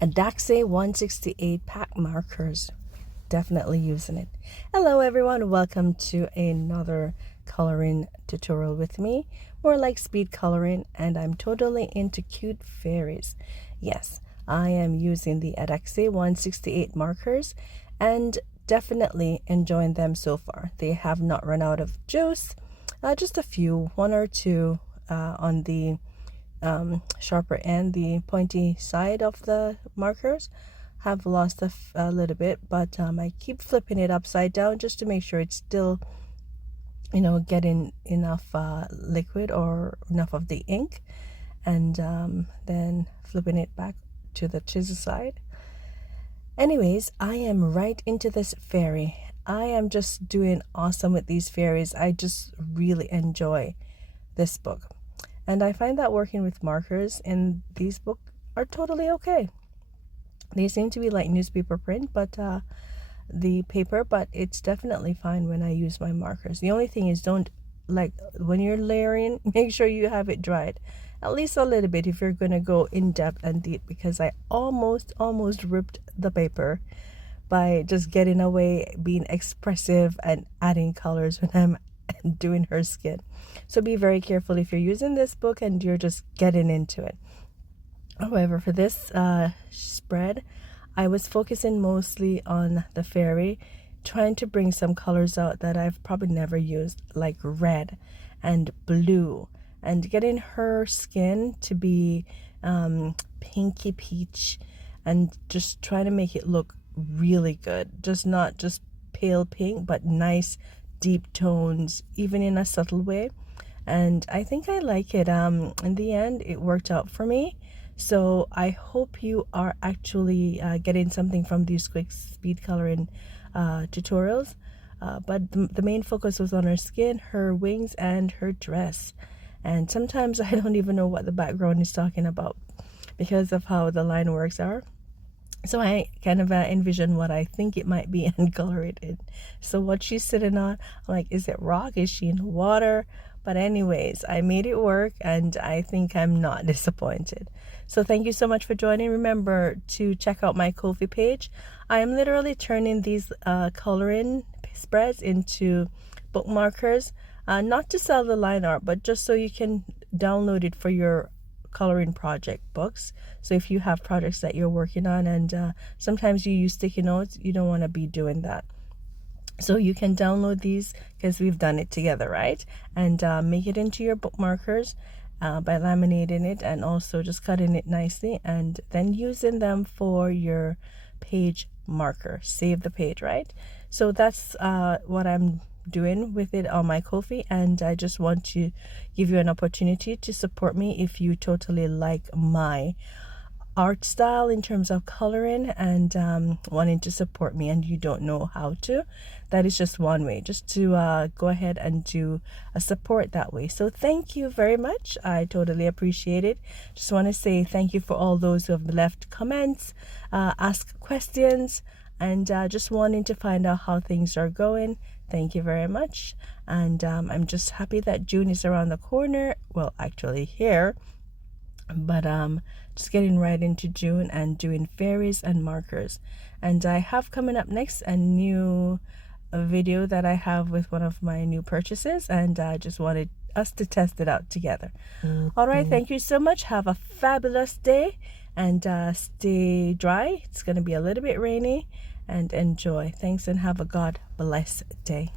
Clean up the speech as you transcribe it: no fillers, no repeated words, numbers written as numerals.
ADAXI 168 pack markers. Definitely using it. Hello everyone, welcome to another coloring tutorial with me. More like speed coloring, and I'm totally into cute fairies. Yes, I am using the ADAXI 168 markers and definitely enjoying them so far. They have not run out of juice. Just a few, one or two on the sharper end, the pointy side of the markers have lost a little bit, but I keep flipping it upside down just to make sure it's still, getting enough liquid or enough of the ink, and then flipping it back to the chisel side. Anyways, I am right into this fairy. I am just doing awesome with these fairies. I just really enjoy this book. And I find that working with markers in these books are totally okay. They seem to be like newspaper print, but the paper, but it's definitely fine when I use my markers. The only thing is, don't, like, when you're layering, make sure you have it dried at least a little bit if you're going to go in depth and deep, because I almost ripped the paper by just getting away, being expressive and adding colors when I'm doing her skin. So be very careful if you're using this book and you're just getting into it. However, for this spread, I was focusing mostly on the fairy, trying to bring some colors out that I've probably never used, like red and blue, and getting her skin to be pinky peach, and just trying to make it look really good. Just not just pale pink, but nice deep tones, even in a subtle way. And I think I like it. In the end, it worked out for me. So I hope you are actually getting something from these quick speed coloring tutorials. But the main focus was on her skin, her wings, and her dress. And sometimes I don't even know what the background is talking about because of how the line works are. So I kind of envision what I think it might be and color it in. So what she's sitting on, I'm like, is it rock? Is she in water? But anyways, I made it work, and I think I'm not disappointed. So thank you so much for joining. Remember to check out my Kofi page. I am literally turning these coloring spreads into bookmarkers, not to sell the line art, but just so you can download it for your coloring project books. So if you have projects that you're working on, and sometimes you use sticky notes, you don't want to be doing that. So you can download these because we've done it together, right? And make it into your bookmarkers by laminating it and also just cutting it nicely, and then using them for your page marker. Save the page, right? So that's what I'm doing with it on my Kofi, and I just want to give you an opportunity to support me if you totally like my art style in terms of coloring and wanting to support me and you don't know how to. That is just one way, just to go ahead and do a support that way. So thank you very much. I totally appreciate it. Just want to say thank you for all those who have left comments, asked questions, and just wanting to find out how things are going. Thank you very much. And I'm just happy that June is around the corner. Well, actually here, but just getting right into June and doing fairies and markers. And I have coming up next a new video that I have with one of my new purchases, and I just wanted us to test it out together. All right, thank you so much. Have a fabulous day, and stay dry. It's going to be a little bit rainy, and enjoy. Thanks, and have a God bless day.